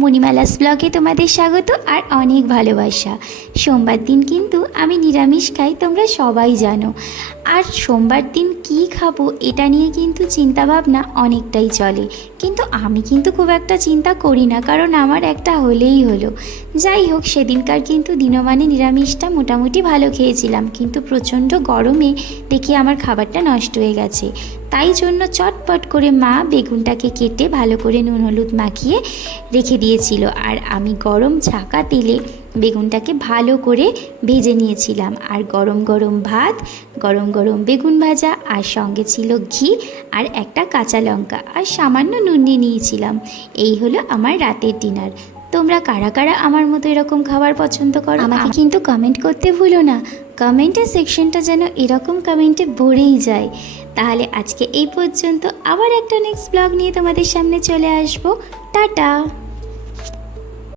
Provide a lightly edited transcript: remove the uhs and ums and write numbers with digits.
মণিমালাস ব্লগে তোমাদের স্বাগত আর অনেক ভালোবাসা। সোমবার দিন কিন্তু আমি নিরামিষ খাই, তোমরা সবাই জানো। আর সোমবার দিন কি খাবো এটা নিয়ে কিন্তু চিন্তাভাবনা অনেকটাই চলে, কিন্তু আমি কিন্তু খুব একটা চিন্তা করি না, কারণ আমার একটা হলেই হলো। যাই হোক, সেদিনকার কিন্তু দিনমানে নিরামিষটা মোটামুটি ভালো খেয়েছিলাম, কিন্তু প্রচণ্ড গরমে দেখি আমার খাবারটা নষ্ট হয়ে গেছে। তাই জন্য চটপট করে মা বেগুনটাকে কেটে ভালো করে নুন হলুদ মাখিয়ে রেখে দিয়েছিল, আর আমি গরম ছাঁকা তেলে বেগুনটাকে ভালো করে ভেজে নিয়েছিলাম। আর গরম গরম ভাত, গরম গরম বেগুন ভাজা, আর সঙ্গে ছিল ঘি আর একটা কাঁচা লঙ্কা, আর সামান্য নুন দিয়ে নিয়েছিলাম। এই হলো আমার রাতের ডিনার। তোমরা কারা কারা আমার মতো এরকম খাবার পছন্দ করো আমাকে কিন্তু কমেন্ট করতে ভুলো না। কমেন্টের সেকশনটা যেন এরকম কমেন্টে ভরেই যায়। তাহলে আজকে এই পর্যন্ত, আবার একটা নেক্সট ব্লগ নিয়ে তোমাদের সামনে চলে আসবো। টাটা।